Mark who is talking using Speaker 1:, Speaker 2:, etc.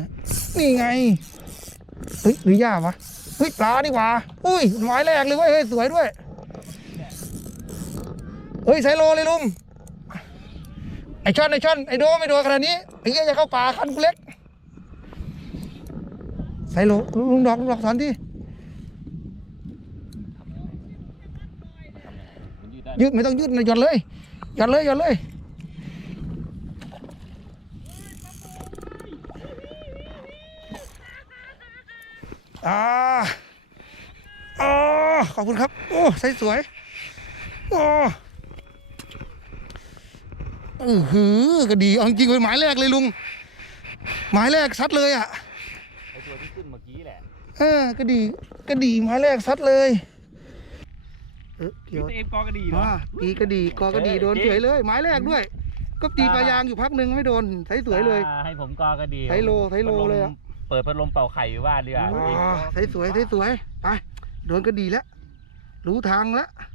Speaker 1: นี่ไงเฮ้ยหรือย่าวะเฮ้ยปลาดีกว่าอุ้ยหมายแรกเลยเว้ยเฮ้ยสวยด้วยเฮ้ยไซโลเลยลุงไอช่อนไอโดไม่โดนขนาดนี้ไอ้เหี้ยจะเข้าป่าคันกูเล็กไซโลลุงดอกสอนที่ยืดไม่ต้องยืดนะหย่อนเลยขอบคุณครับโอ้ใสสวยโอ้ก็ดีเอาจริงเป็นหมายแรกเลยลุงหมายแรกซัดเลยอ่ะ
Speaker 2: ไอตัวที่ขึ้นเมื่อกี้แหละ
Speaker 1: ก็ดีหมายแรกซัดเลย
Speaker 2: เกี่ยวเอฟกอกระดีเหรอ
Speaker 1: ตีกระดีกอกระดีโดนเฉยเลยหมายแรกด้วยก็ตีปลายางอยู่พักหนึ่งไม่โดนใสสวยเลย
Speaker 2: ให้ผมกอกระดี
Speaker 1: ไทโลเลยอ่ะ
Speaker 2: เปิดพัดลมเป่าไข่อยู่บ้านดีกว่า
Speaker 1: ใสสวยไปโดนกระดีแล้วรู้ทางแล้ว